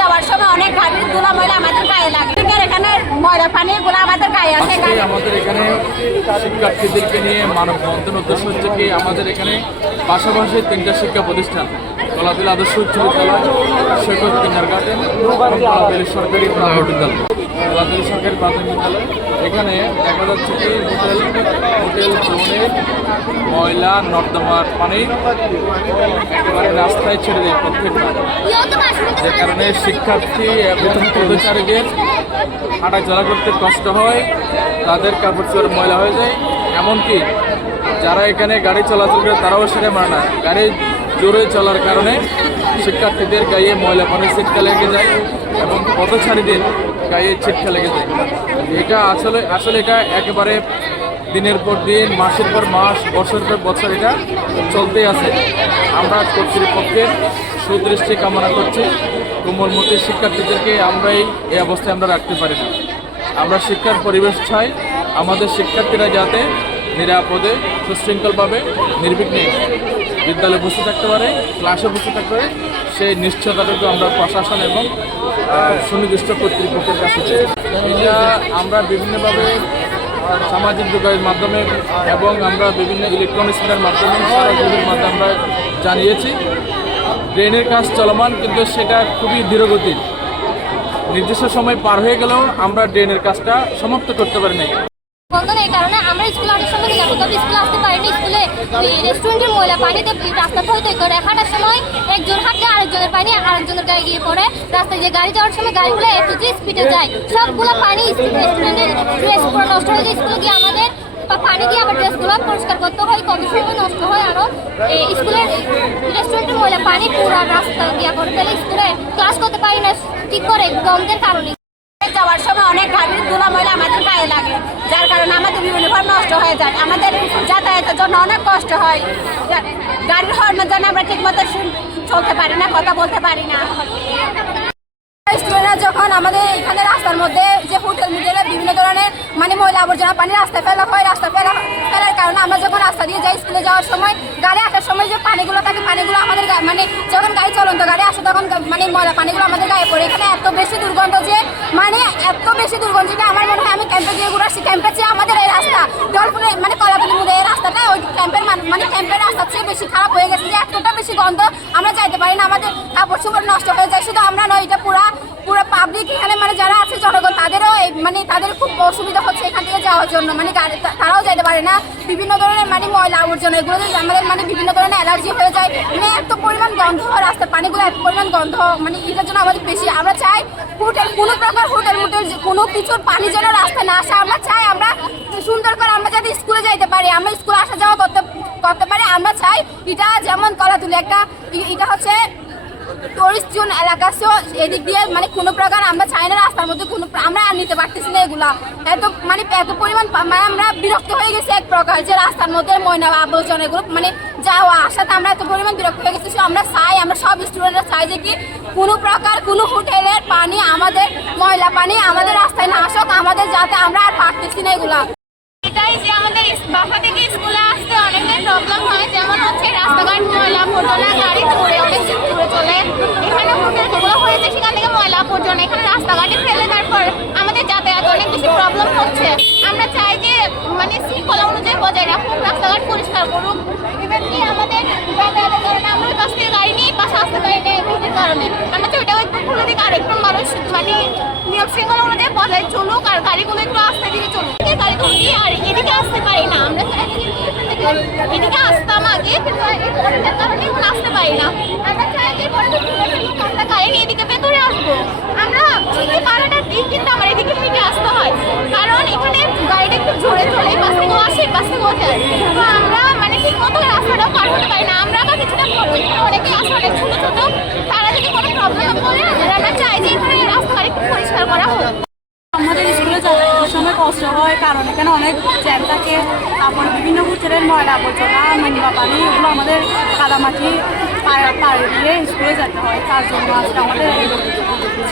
যাওয়ার সময় অনেক গাড়ির ধুলা ময়লা আমাদের গায়ে লাগে। এখানে ময়লা পানিগুলো আমাদের গায়ে আসে। আমাদের এখানে শিক্ষার্থীদেরকে নিয়ে মানববন্ধন উদ্দেশ্য হচ্ছে কি, আমাদের এখানে পাশাপাশি 3টা শিক্ষা প্রতিষ্ঠান, কলাতলী আদর্শ উচ্চ বিদ্যালয়, সৈকত কিন্ডারগার্টেন, কলাতলী সরকারি প্রাথমিক বিদ্যালয়, কলাতলী সরকারি প্রাথমিক বিদ্যালয়। এখানে দেখা যাচ্ছে কি হোটেল জোনের ময়লা নর্দমার পানি একেবারে রাস্তায় ছেড়ে দেয় প্রত্যেকবার, যে কারণে শিক্ষার্থী এবং পথচারীদের হাঁটা চলা করতে কষ্ট হয়, তাদের কাপড় চোপড় ময়লা হয়ে যায়। এমনকি যারা এখানে গাড়ি চলাচল করে তারাও সেটা মানে না, গাড়ি জোরে চলার কারণে শিক্ষার্থীদের গায়ে ময়লা পানি ছিটকা লেগে যায় এবং পথচারীদের গায়ে ছিটকা লেগে যায়। এটা আসলে এটা একেবারে দিনের পর দিন, মাসের পর মাস, বছরের পর বছর এটা চলতেই আছে। আমরা কর্তৃপক্ষের সুদৃষ্টি কামনা করছি, কোমলমতি শিক্ষার্থীদেরকে এই অবস্থায় আমরা রাখতে পারি না। আমরা শিক্ষার পরিবেশ চাই, আমাদের শিক্ষার্থীরা যাতে নিরাপদে সুশৃঙ্খলভাবে নির্বিঘ্নে বিদ্যালয়ে বসে থাকতে পারে, ক্লাসে বসে থাকতে পারে, সেই নিশ্চয়তাটুকু আমরা প্রশাসন এবং সুনির্দিষ্ট কর্তৃপক্ষের কাছে চাই। এটা আমরা বিভিন্নভাবে সামাজিক যোগাযোগের মাধ্যমে এবং আমরা বিভিন্ন ইলেকট্রনিক্স মিডিয়ার মাধ্যমে মাধ্যমে আমরা জানিয়েছি। ড্রেনের কাজ চলমান, কিন্তু সেটা খুবই ধীরগতির। নির্দিষ্ট সময় পার হয়ে গেলেও আমরা ড্রেনের কাজটা সমাপ্ত করতে পারি নাই। বন্ধন এই কারণে আমরা স্কুলে অনেক সময় যাবো, তবে স্কুলে আসতে পারিনি। স্কুলে রেস্টুরেন্টের ময়লা পানিতে রাস্তা থই করে হাঁটার সময় একজন হাঁটলে আরেকজনের পানি আরেকজনের গায়ে গিয়ে পড়ে। রাস্তায় যে গাড়ি যাওয়ার সময় গাড়িগুলো এত যে স্পিডে যায়, সবগুলো পানি রেস্টুরেন্টের ড্রেস পুরো নষ্ট হয়ে যায়। স্কুলে গিয়ে আমাদের পানি দিয়ে আবার ড্রেসগুলো পরিষ্কার করতে হয়, কত সময় নষ্ট হয়। আরও স্কুলের রেস্টুরেন্টের ময়লা পানি পুরো রাস্তা দিয়ে করে ফেলে, স্কুলে ক্লাস করতে পারি না ঠিক করে গন্ধের কারণে। যাওয়ার সময় অনেক গাড়ির ধুলা ময়লা আমাদের গায়ে লাগে, যার কারণে আমাদের ইউনিফর্ম নষ্ট হয়ে যায়। আমাদের যাতায়াতের জন্য অনেক কষ্ট হয়। গাড়ির হর্নের জন্য আমরা ঠিকমতো চলতে পারি না, কথা বলতে পারি না। স্টুডেন্টরা যখন আমাদের এখানে রাস্তার মধ্যে যে হোটেল মিটেলে বিভিন্ন ধরনের ময়লা আবর্জনা পানি রাস্তায় ফেলা হয়, ফেলার কারণে আমরা যখন রাস্তা দিয়ে যাই স্কুলে যাওয়ার সময়, গাড়ি আসার সময় যে পানিগুলো থাকে, পানিগুলো আমাদের যখন গাড়ি চলন্ত গাড়ি আসে তখন ময়লা পানিগুলো আমাদের গায়ে পড়ে। এখানে এত বেশি দুর্গন্ধ যে এত বেশি দুর্গন্ধ যে আমার মনে হয় আমি ক্যাম্পে গিয়ে ঘুরে আসছি। ক্যাম্পের চেয়ে আমাদের এই রাস্তা ডলফুনে কলাতলী মোড়ে এই রাস্তাটা ওই ক্যাম্পের রাস্তার চেয়ে বেশি খারাপ হয়ে গেছে, যে এতটা বেশি গন্ধ আমরা যাইতে পারি না। আমাদের কাপড় চোপড় নষ্ট হয়ে যায়। শুধু আমরা নয়, এটা পুরো পাবলিক এখানে যারা আছে জনগণ, তাদেরও তাদের খুব অসুবিধা হচ্ছে এখান থেকে যাওয়ার জন্য। তারাও যাইতে পারে না। বিভিন্ন ধরনের ময়লা আবর্জনা এগুলো আমাদের বিভিন্ন ধরনের অ্যালার্জি হয়ে যায়। এত পরিমাণ গন্ধ হয় রাস্তার পানিগুলো, এত পরিমাণ গন্ধ এটার জন্য আমাদের বেশি। আমরা চাই কোনো প্রকার হোটেল কোনো কিছুর পানি যেন রাস্তায় না আসে। আমরা চাই আমরা সুন্দর করে আমরা যাতে স্কুলে যাইতে পারি, আমরা স্কুলে আসা যাওয়া করতে পারি। আমরা চাই এটা যেমন কলাতলী একটা এটা হচ্ছে টুরিস্ট জোন এলাকা, সো এদিক দিয়ে কোনো প্রকার আমরা চাই না রাস্তার মধ্যে আমরা আর নিতে পারতেছি না এগুলা। এত পরিমাণ আমরা বিরক্ত হয়ে গেছি এক প্রকার, যে রাস্তার মধ্যে ময়লা আবর্জনা এগুলো যাওয়া আসাতে আমরা এত পরিমাণ বিরক্ত হয়ে গেছি। আমরা চাই, আমরা সব স্টুডেন্টরা চাই যে কি কোনো প্রকার কোনো হোটেলের পানি, আমাদের ময়লা পানি আমাদের রাস্তায় না আসুক, আমাদের যাতে আমরা আর পারতেছি না এগুলা। এটাই যে আমাদের বাসা থেকে স্কুলে আসতে অনেকটাই প্রবলেম হয়, যেমন হচ্ছে রাস্তাঘাট ময়লা আবর্জনা, গাড়ি দূরে অনেক দূরে চলে। এখানে হোটেল যেগুলো হয়েছে সেখান থেকে ময়লা আবর্জনা এখানে রাস্তাঘাটে ফেলে, তারপর আমাদের যাতায়াত অনেক বেশি প্রবলেম হচ্ছে। আমরা চাই যে শৃঙ্খলা অনুযায়ী বজায় রাখুক, রাস্তাঘাট পরিষ্কার করুক। ইভেনলি আমাদের যাতায়াতের কারণে আমরা কাছ থেকে গাড়ি নিয়ে পাশে আসতে পারি না, এর কারণে আমরা চাই ওটাও একটু খুলে দিক, আর একটু মানুষ নিয়ম শৃঙ্খলা অনুযায়ী বজায় চলুক, আর গাড়িগুলো একটু আস্তে দিকে চলুক। গাড়িগুলো নিয়ে আর এদিকে আসতে পারি না, আমরা এদিকে আসতাম আগে, কিন্তু এর কারণে এখন আসতে পারি না। আমরা চাই যে আমরা গাড়ি নিয়ে এদিকে ভেতরে আসবো। আমরা চিনতে পারাটা দিক, কিন্তু আমার এদিকে হেঁটে আসতে হয়, কারণ এখানে গাড়িটা একটু জোরে চলে, বাস থেকেও আসে, বাস থেকেও যায়। তো আমরা ঠিক মতো রাস্তাটাও পার হতে পারি না। আমরা আবার কিছুটা অনেকে আসে অনেক ছোটো ছোটো, তারা যদি কোনো প্রবলেম বলে, আমরা চাই যে এখানে রাস্তাঘাট একটু পরিষ্কার করা হোক। আমাদের স্কুলে যাতায়াতের সময় কষ্ট হয়, কারণ এখানে অনেক জ্যাম থাকে। তারপরে বিভিন্ন হোটেলের ময়লা আবর্জনা, নোংরা পানি এগুলো আমাদের কাদামাটি পাড়ে দিয়ে স্কুলে যেতে হয়। তার জন্য আজকে আমাদের